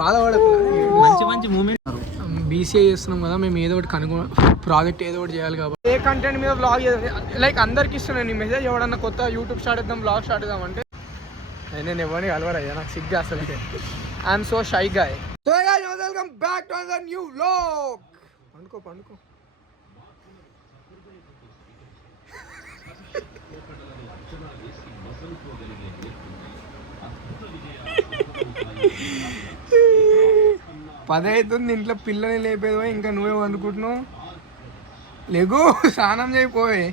బాధపడకు. మంచి మంచి మూమెంట్. బీసీఏ చేస్తున్నాం కదా, మేము ఏదో ఒకటి ప్రాజెక్ట్ ఏదో ఒకటి చేయాలి కాబట్టి ఏ కంటెంట్ మీద వ్లాగ్ లైక్ అందరికి ఇస్తున్నాను నీ మెసేజ్. ఎవడన్నా కొత్త యూట్యూబ్ స్టార్ట్ చేద్దాం, వ్లాగ్ స్టార్ట్ చేద్దాం అంటే నేను ఎవరిని కలవరయ్యా, నాకు సిగ్గు అసలు. I'm so shy guy. So guys welcome back to the new vlog. పండుకో పది అవుతుంది, ఇంట్లో పిల్లని లేపేదో ఇంకా నువ్వే అనుకుంటున్నావు. లేగు స్నానం చేయిపోయి.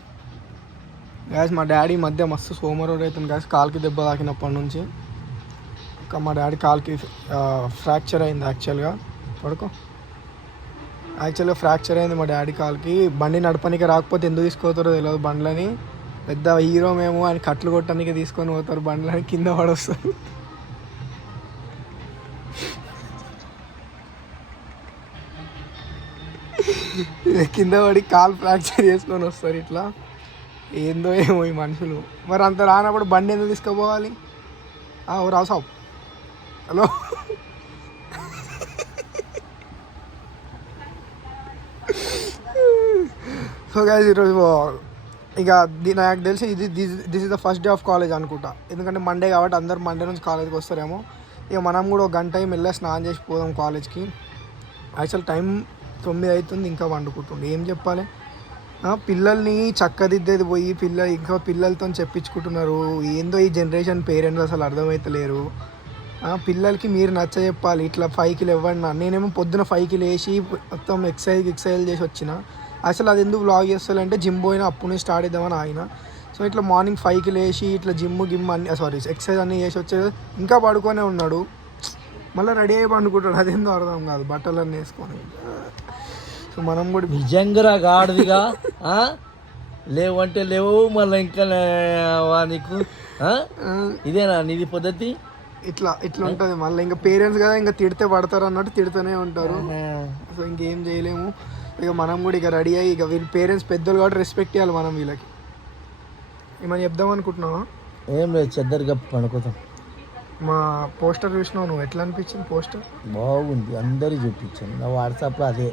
గ్యాస్ మా డాడీ మధ్య మస్తు సోమరోడ్ అవుతుంది గ్యాస్, కాలుకి దెబ్బ తాకినప్పటి నుంచి. ఇంకా మా డాడీ కాలుకి ఫ్రాక్చర్ అయింది యాక్చువల్గా. ఫ్రాక్చర్ అయింది మా డాడీ కాలుకి. బండి నడపనికి రాకపోతే ఎందుకు తీసుకుపోతారో తెలియదు బండ్లని. పెద్ద హీరో మేము ఆయన కట్లు కొట్టడానికి తీసుకొని పోతారు బండ్లని, కింద పడొస్తారు. కింద పడి కాలు ఫ్రాక్చర్ చేసుకొని వస్తారు ఇట్లా. ఏందో ఏమో ఈ మనుషులు. మరి అంత రానప్పుడు బండి ఎందుకు తీసుకుపోవాలి? రావు సాబ్, హలో. సో గైస్ ఈరోజు ఇక నాకు తెలిసి this is the first day of college అనుకుంటా. ఎందుకంటే మండే కాబట్టి అందరు మండే నుంచి కాలేజ్కి వస్తారేమో. ఇక మనం కూడా ఒక గంట మెల్లగా స్నానం చేసి పోదాం కాలేజ్కి. యాక్చువల్ టైం 9 అవుతుంది, ఇంకా వండుకుంటుండే. ఏం చెప్పాలి, పిల్లల్ని చక్కదిద్దేది పోయి ఇంకా పిల్లలతో చెప్పించుకుంటున్నారు. ఏందో ఈ జనరేషన్ పేరెంట్స్ అసలు అర్థమవుతలేరు. పిల్లలకి మీరు నచ్చ చెప్పాలి, ఇట్లా 5కి లేవండి. నేనేమో పొద్దున 5కి లేచి మొత్తం ఎక్సర్సైజ్ చేసి వచ్చిన. అసలు అది ఎందుకు వ్లాగ్ చేస్తానంటే జిమ్ పోయినా అప్పుడు నుంచి స్టార్ట్ చేద్దామని ఆయన. సో ఇట్లా మార్నింగ్ 5కి లేచి ఇట్లా జిమ్ అన్ని ఎక్సర్సైజ్ అన్నీ చేసి వచ్చేది. ఇంకా పడుకొనే ఉన్నాడు, మళ్ళీ రెడీ అయ్యి పండుకుంటాడు. అదేందో అర్థం కాదు, బట్టలన్నీ వేసుకొని. సో మనం కూడా నిజంగా గాడిదిగా లేవంటే లేవు, మళ్ళీ ఇంకా నీకు ఇదేనా నీది పద్ధతి? ఇట్లా ఉంటుంది. మళ్ళీ ఇంకా పేరెంట్స్ కదా, ఇంకా తిడితే పడతారు అన్నట్టు తిడుతూనే ఉంటారు. సో ఇంకేం చేయలేము. ఇక మనం కూడా ఇక రెడీ అయ్యి, ఇక వీళ్ళ పేరెంట్స్ పెద్దలు కాబట్టి రెస్పెక్ట్ ఇవ్వాలి మనం వీళ్ళకి. ఏమని చెప్దాం అనుకుంటున్నావా? ఏం లేదు, చెద్దరుగా పడుకోతాం. మా పోస్టర్ చూసినావు నువ్వు, ఎట్లా అనిపించింది పోస్టర్? బాగుంది, అందరూ చూపించాను నా వాట్సాప్లో. అదే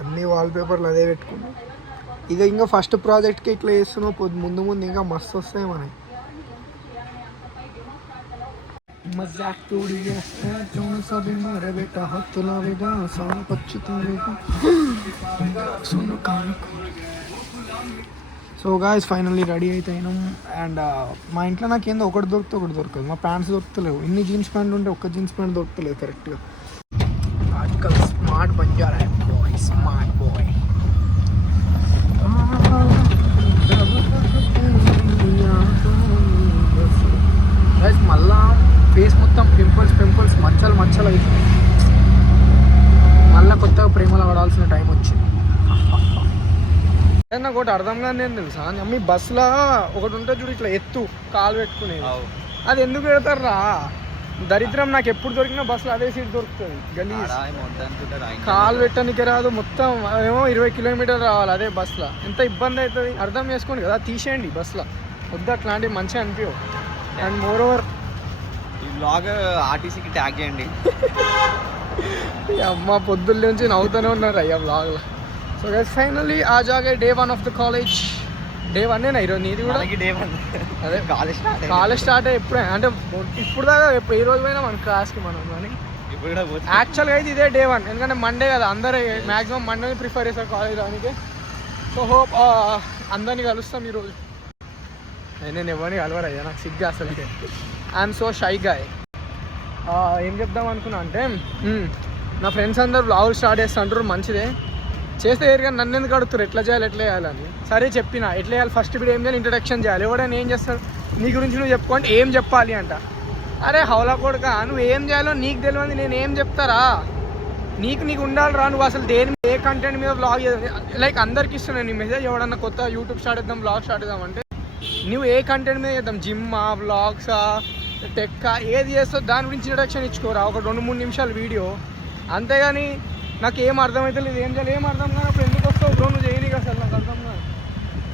అన్ని వాల్పేపర్లు అదే పెట్టుకున్నాం. ఇక ఇంకా ఫస్ట్ ప్రాజెక్ట్కి ఇట్లా చేస్తున్నావు, ముందు ఇంకా మస్తు వస్తాయి మనకి. సో గాయ్స్ ఫైనల్లీ రెడీ అయితే అయినాం. అండ్ మా ఇంట్లో నాకు ఏందో ఒకటి దొరకదు. మా ప్యాంట్స్ దొరుకుతలేవు. ఇన్ని జీన్స్ ప్యాంట్లు ఉంటే ఒక్క జీన్స్ ప్యాంట్ దొరుకుతలేదు కరెక్ట్గా. Article smart Banjara boy, smart boy. Guys మళ్ళా ఫేస్ మొత్తం పింపుల్స్ మచ్చలు అవుతున్నాయి. మళ్ళీ కొత్తగా ప్రేమలో పడాల్సిన టైం వచ్చింది. నాకు ఒకటి అర్థం కానీ ఏం తెలుసా, మీ బస్సులో ఒకటి ఉంటుంది చూడు, ఇట్లా ఎత్తు కాలు పెట్టుకునేది. అది ఎందుకు పెడతారు రా? దరిద్రం. నాకు ఎప్పుడు దొరికినా బస్సులో అదే సీట్ దొరుకుతుంది. గలీజ్, కాలు పెట్టడానికి రాదు. మొత్తం ఏమో 20 కిలోమీటర్లు రావాలి అదే బస్సులో. ఎంత ఇబ్బంది అవుతుంది అర్థం చేసుకోండి కదా. తీసేయండి బస్సులో, వద్దు అట్లాంటివి మంచిగా అనిపించవు. అండ్ మోర్ ఓవర్ ఈ వ్లాగ్ ఆర్టీసీకి ట్యాగ్ చేయండి. అమ్మ పొద్దున్న నుంచి నవ్వుతూనే ఉన్నారు అయ్యా వ్లాగ్లో. సో గైస్ ఫైనల్లీ ఆ జాగే day 1 of the college. Day 1 ఈరోజు నీది కూడా డే 1. అదే కాలేజ్ స్టార్ట్ అయ్యి ఎప్పుడే అంటే ఇప్పుడు దాకా ఏ రోజు పోయినా మన క్లాస్కి మనం. కానీ యాక్చువల్గా అయితే ఇదే డే 1, ఎందుకంటే మండే కదా, అందరూ మ్యాక్సిమం మండేని ప్రిఫర్ చేస్తారు కాలేజ్ రానికి. సో హోప్ అందరినీ కలుస్తాం ఈరోజు. నేను ఎవరిని కలవరయ్యా, నాకు సిగ్గు అసలు. I'm so shy guy. ఏం చెప్దాం అనుకున్నా అంటే, నా ఫ్రెండ్స్ అందరూ వ్లాగులు స్టార్ట్ చేస్తా అంటారు. మంచిదే, చేస్తే కానీ నన్ను ఎందుకు అడుగుతారు ఎట్లా చేయాలని. సరే చెప్పిన ఎట్లా చేయాలి, ఫస్ట్ వీడియో ఏం చేయాలి, ఇంట్రడక్షన్ చేయాలి. ఎవడైనా ఏం చేస్తాడు, నీ గురించి నువ్వు చెప్పుకోండి ఏం చెప్పాలి అంట. అరే హౌలా కొడుక, నువ్వు ఏం చేయాలో నీకు తెలియదు, నేను ఏం చెప్తారా? నీకు ఉండాలి రా. నువ్వు అసలు ఏ కంటెంట్ మీద వ్లాగ్ లైక్ అందరికి ఇస్తున్నాను నీ మెసేజ్. ఎవడన్నా కొత్త యూట్యూబ్ స్టార్ట్ చేద్దాం, వ్లాగ్ స్టార్ట్ చేద్దాం అంటే నువ్వు ఏ కంటెంట్ మీద చేద్దాం, జిమ్మా, వ్లాగ్సా, టెక్కా, ఏది చేస్తావు దాని గురించి ఇంట్రడక్షన్ ఇచ్చుకోరా. ఒక 2-3 నిమిషాల వీడియో, అంతేగాని నాకు ఏం అర్థమైతే లేదు, ఏం చేయాలి, ఏం అర్థం కానప్పుడు ఎందుకు వస్తావు బ్రో నువ్వు చేయనీకి? అసలు నాకు అర్థం కాదు.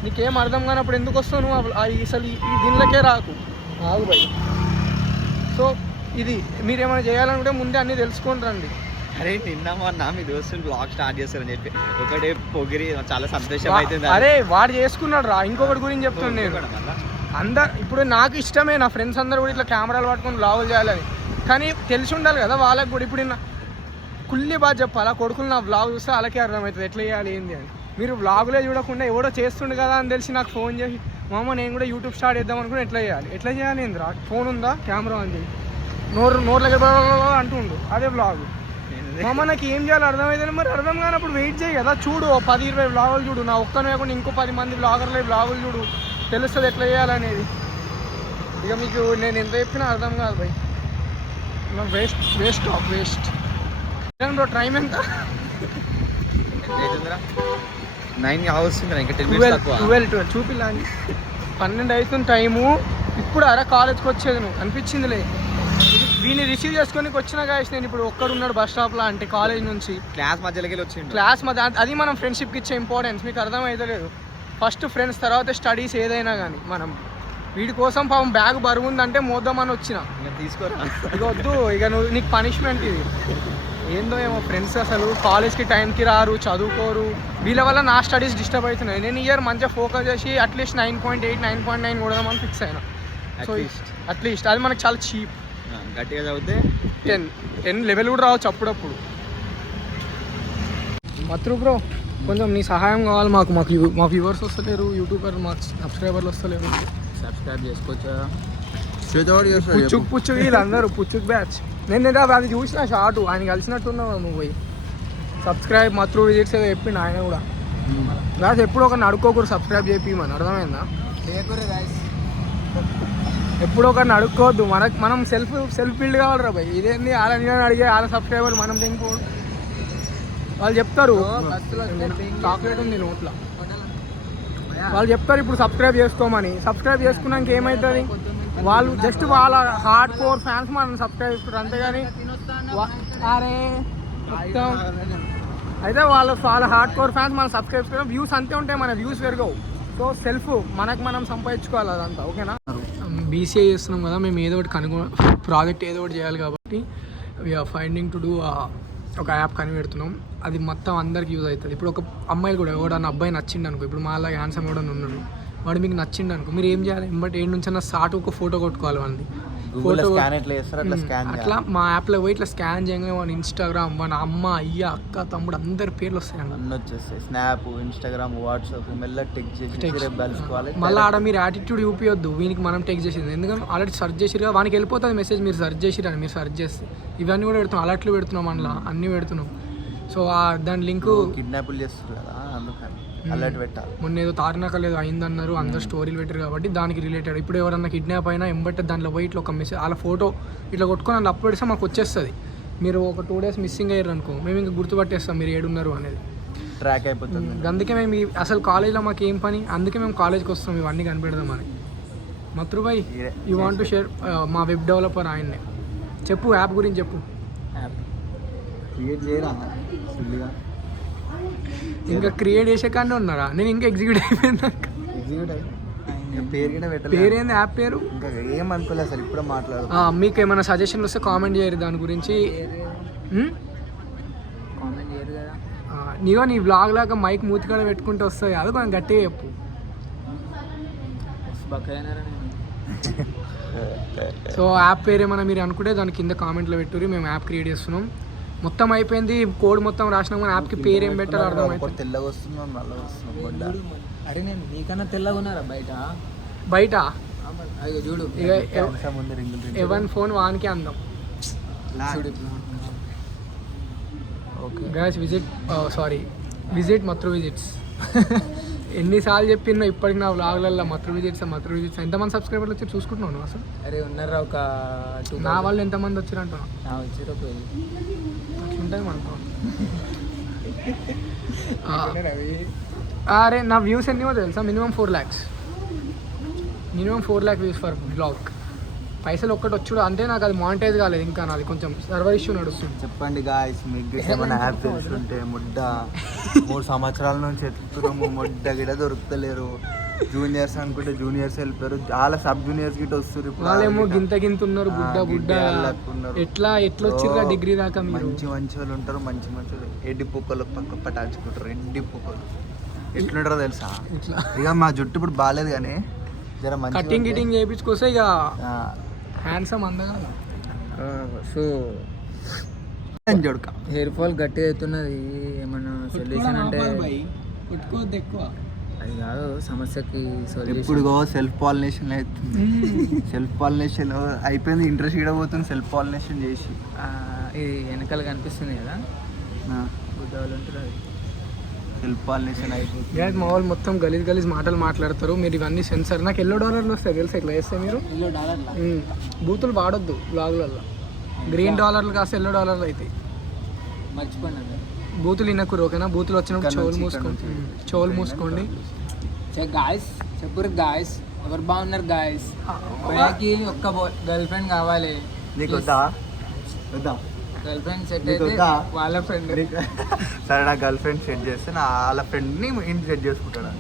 నీకేం అర్థం కానప్పుడు ఎందుకు వస్తావు నువ్వు? అసలు ఈ దీనిలోకే రాకు. ఆగు భయ్. సో ఇది మీరు ఏమైనా చేయాలనుకుంటే ముందే అన్నీ తెలుసుకుంటారండి. అరే నిన్న మొన్న మీ దోస్తులు బ్లాగ్ స్టార్ట్ చేస్తారని చెప్పి ఒకటే పొగిరి చాలా సంతోషం అవుతుంది. అరే వాడు చేసుకున్నాడు రా. ఇంకొకటి గురించి చెప్తాను నేను. ఇప్పుడు నాకు ఇష్టమే నా ఫ్రెండ్స్ అందరూ కూడా ఇట్లా కెమెరాలు పట్టుకొని వ్లాగులు చేయాలని, కానీ తెలిసి ఉండాలి కదా వాళ్ళకి కూడా. ఇప్పుడు కుల్లి బాగా చెప్పాలి, కొడుకులు నా వ్లాగ్ చూస్తే వాళ్ళకే అర్థమవుతుంది ఎట్లా చేయాలి ఏంది అని. మీరు వ్లాగులే చూడకుండా ఎవడో చేస్తుండు కదా అని తెలిసి నాకు ఫోన్ చేసి మామ నేను కూడా యూట్యూబ్ స్టార్ట్ చేద్దాం అనుకుని ఎట్లా చేయాలి ఏంది రా, ఫోన్ ఉందా కెమెరా ఉంది నోట్లకి అంటుండు అదే వ్లాగ్. మామ నాకు ఏం చేయాలి అర్థమైందని. మరి అర్థం కానప్పుడు వెయిట్ చేయి కదా, చూడు 10-20 వ్లాగులు చూడు, నా ఒక్కనే కాకుండా ఇంకో 10 మంది వ్లాగర్లే వ్లాగులు చూడు, తెలుస్తుంది ఎట్లా చేయాలనేది. ఇక మీకు నేను ఎంత చెప్పినా అర్థం కాదు భయ్. Waste bro. టైం ఎంత? 9 వస్తుంది ఇంకా 12 చూపిలా 12 అవుతుంది టైము. ఇప్పుడు అరే కాలేజ్కి వచ్చేది నువ్వు అనిపించిందిలే. వీడిని రిసీవ్ చేసుకొని వచ్చిన గాయస్ నేను ఇప్పుడు ఒక్కడున్నాడు బస్ స్టాప్లో అంటే కాలేజ్ నుంచి క్లాస్ మధ్యలోకి వచ్చింది. క్లాస్ మధ్య అది మనం ఫ్రెండ్షిప్కి ఇచ్చే ఇంపార్టెన్స్ మీకు అర్థమైతలేదు. ఫస్ట్ ఫ్రెండ్స్ తర్వాత స్టడీస్ ఏదైనా కానీ మనం వీడి కోసం పాపం బ్యాగ్ బరువు ఉందంటే మోద్దామని వచ్చిన తీసుకోరా ఇక వద్దు. ఇక నువ్వు నీకు పనిష్మెంట్ ఇది ఏందో ఏమో. ఫ్రెండ్స్ అసలు కాలేజ్కి టైంకి రారు, చదువుకోరు, వీళ్ళ వల్ల నా స్టడీస్ డిస్టర్బ్ అవుతున్నాయి. నేను ఇయర్ మంచిగా ఫోకస్ చేసి అట్లీస్ట్ 9.8 9.9 కొడదామని ఫిక్స్ అయినా. సో అట్లీస్ట్ అది మనకు చాలా చీప్. గట్టిగా చదివితే 10 లెవెల్ కూడా రావచ్చు అప్పుడప్పుడు. మత్రు బ్రో కొంచెం నీ సహాయం కావాలి మాకు. మా వ్యూవర్స్ వస్తలేరు, యూట్యూబర్ మాకు సబ్స్క్రైబర్లు వస్తలేరు. సబ్స్క్రైబ్ చేసుకోవచ్చా? పుచ్చుకు వీళ్ళందరూ పుచ్చుకు బ్యాచ్. నేను అది చూసిన షార్ట్ ఆయన కలిసినట్టున్నావు నువ్వు పోయి. సబ్స్క్రైబ్ మత్రు విజిట్స్ ఏదో చెప్పిండు ఆయన కూడా. గాయస్ ఎప్పుడు ఒకరిని అడుక్కోకూడదు సబ్స్క్రైబ్ చేపిమని, అర్థమైందా? ఎప్పుడు ఒకరిని అడుక్కోవద్దు. మనం సెల్ఫ్ బిల్డ్ కావాలరా భయ్. ఇదేంది వాళ్ళని అడిగే వాళ్ళ సబ్స్క్రైబర్లు మనం తినుకోడు. వాళ్ళు చెప్తారు చాక్లెట్ ఉంది నోట్లో, వాళ్ళు చెప్తారు ఇప్పుడు సబ్స్క్రైబ్ చేసుకోమని. సబ్స్క్రైబ్ చేసుకున్నాక ఏమవుతుంది? వాళ్ళు జస్ట్ వాళ్ళ హార్డ్ కోర్ ఫ్యాన్స్ మనం సబ్స్క్రైబ్ చేసుకుంటారు అంతేగాని అరే మొత్తం అయితే వాళ్ళ హార్డ్ కోర్ ఫ్యాన్స్ మనం సబ్స్క్రైబ్ చేసుకుంటాం. వ్యూస్ అంతే ఉంటాయి, మన వ్యూస్ పెరగవు. సో సెల్ఫ్ మనం సంపాదించుకోవాలి అదంతా. ఓకేనా? బీసీఏ చేస్తున్నాం కదా మేము, ఏదో ఒకటి ప్రాజెక్ట్ ఏదో ఒకటి చేయాలి కాబట్టి వీఆర్ ఫైండింగ్ టు డూ ఒక యాప్ కనిపెడుతున్నాం. అది మొత్తం అందరికి యూజ్ అవుతుంది. ఇప్పుడు ఒక అమ్మాయిలు కూడా ఎవడన్నా అబ్బాయి నచ్చిండు అనుకో, ఇప్పుడు మా అలాగే హ్యాండ్సమ్ ఎవడన్నా ఉన్నాడు, వాడు మీకు నచ్చిండు అనుకో, మీరు ఏం చేయాలి? బట్ ఏడు నుంచి అన్న స్టార్ట్ ఒక ఫోటో కొట్టుకోవాలి వాళ్ళది. ఫోటో అట్లా మా యాప్లో పోయి ఇట్లా స్కాన్ చేయగానే వాడు ఇన్స్టాగ్రామ్, మన అమ్మ అయ్య అక్క తమ్ముడు అందరి పేర్లు వస్తాయండి. అన్నీ వచ్చేస్తాయి. స్నాప్, ఇన్స్టాగ్రామ్, వాట్సాప్ మెల్లగా టెక్స్ట్ చేసి మళ్ళీ ఆడ మీరు యాటిట్యూడ్ చూపించొద్దు. వీనికి మనం టెక్స్ట్ చేసింది ఎందుకంటే ఆల్రెడీ సెర్చ్ చేసిరు కదా, వానికి వెళ్ళిపోతుంది మెసేజ్. మీరు సెర్చ్ చేసిరని మీరు సెర్చ్ చేస్తే ఇవన్నీ కూడా పెడుతున్నాం, అలర్ట్లు పెడుతున్నాం, అందులో అన్నీ పెడుతున్నాం. సో దాని లింక్ కిడ్నాపులు చేస్తారు కదా, అందుకని అలర్ట్ పెట్టాలి. మొన్న ఏదో తారినాక లేదు అయిందన్నారు, అందరు స్టోరీలు పెట్టారు కాబట్టి దానికి రిలేటెడ్. ఇప్పుడు ఎవరన్నా కిడ్నాప్ అయినా ఎంబట్టే దాంట్లో పోయి ఇట్లా ఒక మెసేజ్ వాళ్ళ ఫోటో ఇట్లా కొట్టుకొని అందులో అప్లోడ్ చేస్తే మాకు వచ్చేస్తుంది. మీరు ఒక 2 days మిస్సింగ్ అయ్యారు అనుకో, మేము ఇంకా గుర్తుపట్టేస్తాం మీరు ఏడున్నారు అనేది, ట్రాక్ అయిపోతుంది. అందుకే మేము అసలు కాలేజ్లో మాకు ఏం పని, అందుకే మేము కాలేజ్కి వస్తాం ఇవన్నీ కనిపెడదామని. మత్రుభాయ్ యూ వాంట్ టు షేర్ మా వెబ్ డెవలపర్ ఆయన్నే చెప్పు, యాప్ గురించి చెప్పు. యాప్ క్రియేట్ చేయరా? ఇంకా క్రియేట్ చేసే కానీ ఉన్నారా? నేను ఇంకా ఎగ్జిక్యూట్ అయిపోయింది. పేరేంది యాప్ పేరు? ఇంకా ఏం అనుకోలేదు అసలు, ఇప్పుడే మాట్లాడు. మీకు ఏమైనా సజెషన్లు వస్తే కామెంట్ చేయరు దాని గురించి. నీవో నీ బ్లాగ్ లాగా మైక్ మూతికాడ పెట్టుకుంటే వస్తుంది కాదు, కొంచెం గట్టిగా చెప్పు. సో యాప్ పేరు ఏమైనా మీరు అనుకుంటే దాని కింద కామెంట్లో పెట్టుర్రి. మేము యాప్ క్రియేట్ చేస్తున్నాం, మొత్తం అయిపోయింది, కోడ్ మొత్తం రాసినాం, కానీ యాప్కి పేరు ఏం పెట్టాలో అర్థమైంది. తెల్లగా వస్తున్నాం, నల్లగా వస్తున్నాం. అరే నేను నీకన్నా తెల్లగా ఉన్నారా బయట చూడు. ఇక ఎవరి ఫోన్ వానికి అందం. గైస్ విజిట్ మత్రు విజిట్స్. ఎన్నిసార్లు చెప్పినా ఇప్పటికి నా వ్లాగ్లలో మత్రు విజిట్స్. ఎంతమంది సబ్స్క్రైబర్లు వచ్చి చూసుకుంటున్నావు నువ్వు అసలు? అరే ఉన్నారా ఒక 2. నా వాళ్ళు ఎంతమంది వచ్చారు అంటున్నావు? వచ్చారు అట్లుంటుంది మనకు. అరే నా వ్యూస్ ఎన్నో తెలుసా? Minimum 4 lakhs views for blog. పైసలు ఒక్కటి వచ్చుడు అంటే నాకు అది మానిటైజ్ కాలేదు ఇంకా, నాది కొంచెం సర్వర్ ఇష్యూ నడుస్తుంది. చెప్పండి గాయ్స్, మీకు ఏమైనా యాప్ తెలుసుంటే. 3 సంవత్సరాల నుంచి ఎత్తుతున్నాము, గిడ దొరుకుతలేరు. జూనియర్స్ అనుకుంటే జూనియర్స్ వెళ్ళిపోయారు, చాలా సబ్ జూనియర్స్ గిట్ట వస్తారు. వాళ్ళేమో గింత గింత ఉన్నారు, బుడ్డ బుడ్డ. ఎట్లా వచ్చిర్రా డిగ్రీ దాకా మీరు? మంచి మంచి వాళ్ళు ఉంటారు, మంచి మంచి వాళ్ళు. ఎడ్డి పొక్కలు పక్క పటాచుకుంటారు, ఎడ్డి పొక్కలు ఎట్లుంటారో తెలుసా? ఇట్లా ఇక మా జుట్టు ఇప్పుడు బాగాలేదు కానీ జర మంచి కటింగ్ గిటింగ్ చేయించుకొస్తే ఇక హ్యాండ్సమ్ అందగా. సో జుడక హెయిర్ ఫాల్ గట్టిగా అవుతున్నది, ఏమన్నా సొల్యూషన్ అంటే? కొట్టుకోవద్దు ఎక్కువ, అది కాదు సమస్యకి ఎప్పుడుగో సెల్ఫ్ పాలినేషన్ అవుతుంది. సెల్ఫ్ పాలినేషన్ అయిపోయింది, ఇంట్రెస్ట్ కూడా పోతుంది సెల్ఫ్ పాలినేషన్ చేసి. ఇది వెనకాల కనిపిస్తుంది కదా బుద్ధ వాళ్ళు ఉంటారు, అది సెల్ఫ్ పాలినేషన్ అయిపోతుంది. మా వాళ్ళు మొత్తం గలీజ్ మాటలు మాట్లాడతారు. మీరు ఇవన్నీ సెన్సర్. నాకు $10 వస్తాయి తెలుసా ఇట్లా వేస్తే మీరు. బూతులు వాడొద్దు బ్లాగులలో. $3 కాస్త $10 అవుతాయి. మర్చిపోయినా బూతులు వినకూరు, ఓకేనా? బూతులు వచ్చినప్పుడు చెవులు మూసుకోండి. గాయస్ చెప్పురు గాయస్, ఎవరు బాగున్నారు గాయస్? భయాకి ఒక్క గర్ల్ ఫ్రెండ్ కావాలి. నీకు వద్దా? వద్దా గర్ల్ ఫ్రెండ్ సెట్ నీకు అయితే వద్దా? వాళ్ళ ఫ్రెండ్. సరే, నా గర్ల్ ఫ్రెండ్ సెట్ చేస్తే నా వాళ్ళ ఫ్రెండ్ని ఇంటి సెట్ చేసుకుంటాను.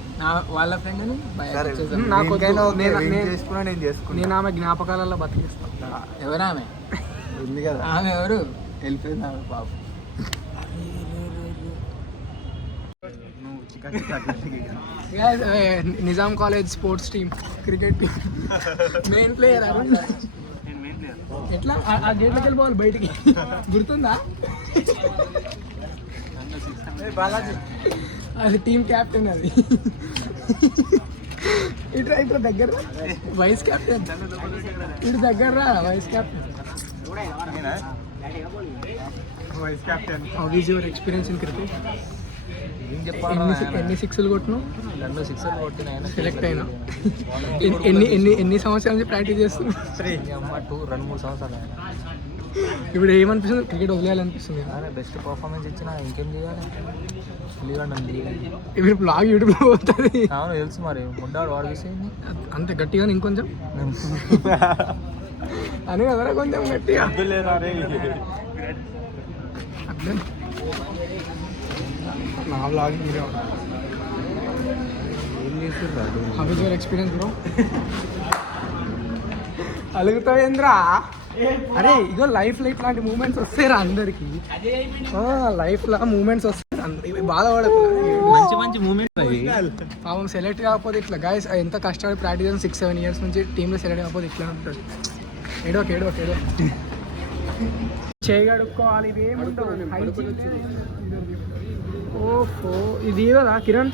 వాళ్ళ ఫ్రెండ్ని సరే, నాకు నేను చేసుకున్నా, నేను చేసుకున్నా. నేను ఆమె జ్ఞాపకాలలో బతికిస్తాను. ఎవరు ఆమె? ఉంది కదా ఆమె ఎవరు? వెళ్ళిపోయింది ఆమె పాప. Nizam college sports team, cricket team main player. ఎట్లా ఆ గేట్లోకి వెళ్ళిపోవాలి బయటికి, గుర్తుందా? అది టీమ్ క్యాప్టెన్. అది ఇట్లా దగ్గర వైస్ క్యాప్టెన్, ఇటు దగ్గర vice captain. How is your experience in cricket? ఎన్ని సిక్స్లు కొట్టినావు? 2 సిక్సర్లు కొట్టిన. సెలెక్ట్ అయినా? ఎన్ని సంవత్సరాల నుంచి ప్రాక్టీస్ చేస్తున్నావు? 2-3 సంవత్సరాలు. ఇప్పుడు ఏమనిపిస్తుంది? క్రికెట్ వదిలేయాలనిపిస్తుంది. బెస్ట్ పర్ఫార్మెన్స్ ఇచ్చిన ఇంకేం చేయాలి? ఇప్పుడు బ్లాగ్ యూట్యూబ్లో పోతుంది. అవును తెలుసు, మరి ముడ్డాడు వాడు చూసేయండి అంతే గట్టిగా, ఇంకొంచెం అని కదరా, కొంచెం గట్టిగా. నా బ్లాగ్ మీరే how is your experience bro? అలుగుతావేంద్రా? అరే ఇగో లైఫ్లో ఇట్లాంటి మూమెంట్స్ వస్తాయిరా అందరికి. లైఫ్లో మూమెంట్స్ వస్తాయి, బాధపడకు. మంచి మూమెంట్. పాపం సెలెక్ట్ కాకపోతే ఇట్లా గాయస్ ఎంత కష్టపడి ప్రాక్టీస్ 6-7 ఇయర్స్ నుంచి టీంలో సెలెక్ట్ కాకపోతే ఇట్లా ఉంటుంది. ఏడో చేయగడుక్కోవాలి. ఇది ఏముంటుంది? ఓహో, ఇది కదా Kiran.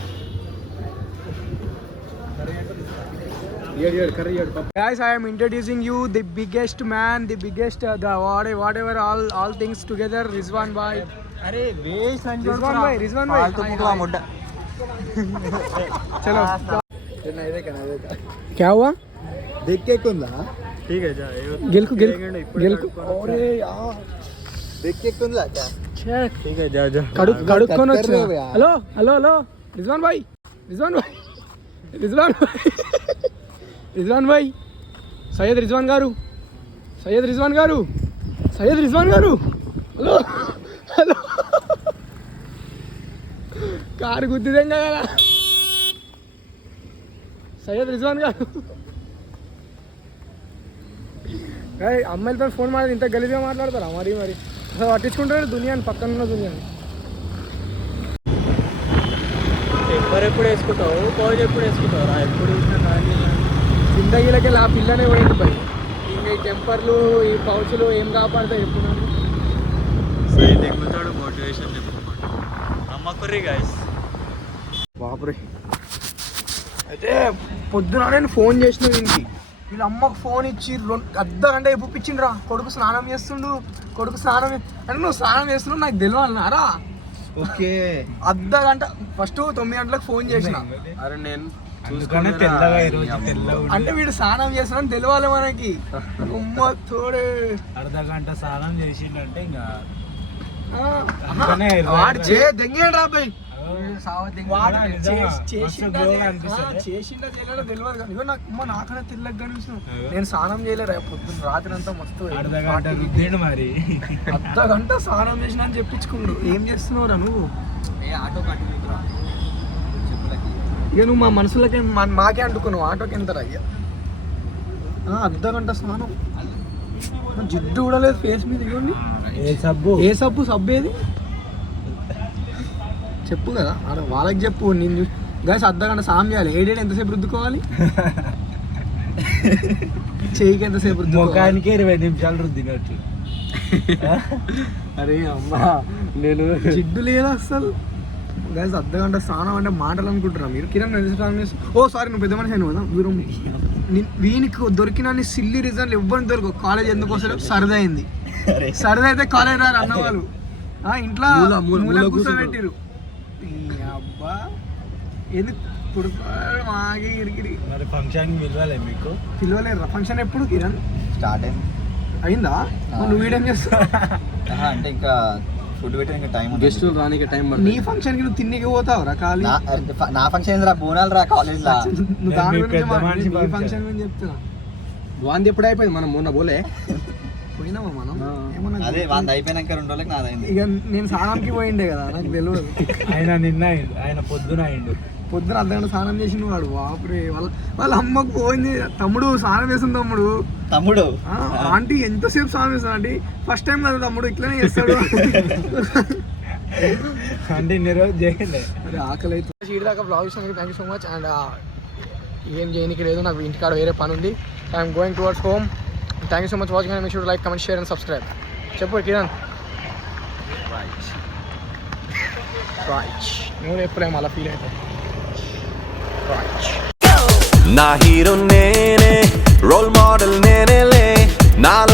Guys, I am introducing you the biggest man, the biggest, the whatever all things together, Rizwan bhai. अरे वेस्ट Rizwan bhai. चलो क्या हुआ? देख के कौन ला? ठीक है जा गिलकू अरे यार देख के कौन ला क्या? ठीक है जा కడుక్కొని వచ్చా. హలో రిజ్వాన్ భాయ్ సయ్యద్ రిజ్వాన్ గారు హలో కారు గుద్దిదేం కదా సయ్యద్ రిజ్వాన్ గారు. అమ్మాయిలతో ఫోన్ మాట్లాడి ఇంత గలీజ్గా మాట్లాడతారా? మరి అసలు పట్టించుకుంటారు దునియాని, పక్కనున్న దునియాని. ఎప్పుడు వేసుకుంటావు? పౌజ్ ఎప్పుడు వేసుకుంటావు? ఎప్పుడు జిందగీలకి ఆ పిల్లనే పోయింది భయ్. ఇంకా ఈ టెంపర్లు, ఈ పౌచులు ఏం కాపాడతాయి ఎప్పుడు? మోటివేషన్ నమ్మకుర్రి గైస్. బాపురే. అయితే పొద్దున నేను ఫోన్ చేసిన వీళ్ళకి, వీళ్ళ అమ్మకు ఫోన్ ఇచ్చి అర్ధగంట ఎప్పుపించిండ్రా. కొడుకు స్నానం చేస్తుండు అంటే నువ్వు స్నానం చేస్తున్నావు నాకు తెలియాలన్నారా? ఓకే, అర్ధగంట. ఫస్ట్ 9 గంటలకు ఫోన్ చేసిన. అరే నేను అంటే వీడు స్నానం చేస్తున్నాను తెలియాలి మనకి. తోడే అర్ధగంట స్నానం చేసిండంటే ఇంకా దెంగేడు రా భయ్. చేసిండా చేయలేడో తెలియదు కానీ ఇగో నాకు నాకనే తెల్లగా కనిపిస్తుంది. నేను స్నానం చేయలేరా పొద్దున్న రాత్రి అంతా మస్తు మరి అర్ధగంట స్నానం చేసిన అని చెప్పించుకుండు. ఏం చేస్తున్నావురా నువ్వు? ఆటో కట్టిరా చెప్పులకి ఇక నువ్వు మా మనసులకే మాకే అంటుకున్నావు ఆటోకి ఎంత అయ్యా అర్ధగంట స్నానం జిడ్డు కూడా లేదు ఫేస్ మీద ఇవ్వండి ఏ సబ్బు ఏది చెప్పు కదా ఆడ వాళ్ళకి చెప్పు నేను గైస్ అర్ధగంట స్నానం చేయాలి ఏడేడు ఎంతసేపు రుద్దుకోవాలి చెయ్యికి ఎంతసేపు ముఖానికి 20 నిమిషాలు రుద్దినట్టు. అరే అమ్మా నేను జిడ్డు లేదా అసలు గైస్ అర్ధగంట స్నానం అంటే మాటలు అనుకుంటున్నా మీరు కిరణ్ స్నానం చేసి ఓ సారీ నువ్వు పెద్ద మనిషి అయినా కదా దూరం వీనికి దొరికిన సిల్లీ రీజన్లు ఎవ్వరిని దొరకవు కాలేజ్ ఎందుకు వస్తారు సరదా అయింది సరదా అయితే కాలేజ్ రారు అన్నవాళ్ళు ఇంట్లో మూల కూర్చోబెట్టిరు అబ్బా ఎందుకు మాగి ఇరిగిరి మరి ఫంక్షన్ పిలవాలి మీకు పిలవలేరు ఫంక్షన్ ఎప్పుడు కిరణ్ స్టార్ట్ అయిందా నువ్వు వీడియం చేస్తావు అంటే ఇంకా ఫుడ్ పెట్టే ఇంకా టైం గెస్టులు రానికి టైం నీ ఫంక్షన్ కి నువ్వు తిన్నికి పోతావు రా ఖాళీ నా ఫంక్షన్ రా బోనాలు రా కాలేజ్ లా నువ్వు దాని గురించి నీ ఫంక్షన్ గురించి చెప్తున్నా వాంది ఎప్పుడు అయిపోయింది మనం మొన్న పోలే పోయినామా మనం ఏమన్నా అదే వంద అయిపోయినాక 2 రోజులకు నాదైంది ఇక నేను స్నానంకి పోయిండే కదా నాకు తెలియదు ఆయన నిన్న అయిండు ఆయన పొద్దున అయిండు పొద్దున అర్ధగంట స్నానం చేసిన వాడు వాపురే వాళ్ళ అమ్మకు పోయింది తమ్ముడు స్నానం చేసిన తమ్ముడు ఆంటీ ఎంతసేపు స్నానం చేస్తాను ఆంటీ ఫస్ట్ టైం కదా తమ్ముడు ఇట్లనే చేస్తాడు అంటే ఇన్ని రోజు చేయలే అరే ఆకలి అయితే సీడ్ దాకా బ్లాగ్ చేసినందుకు thank you so much and ఏం చేయడానికి లేదు నాకు ఇంటికాడ వేరే పని ఉంది I'm going towards home thank you so much watching and make sure like comment share and subscribe చెప్పు కిరణ్ నువ్వు ఎప్పుడేమో అలా ఫీల్ అవుతావు నా హీరో నేనే రోల్ మోడల్ నేనేలే నాలో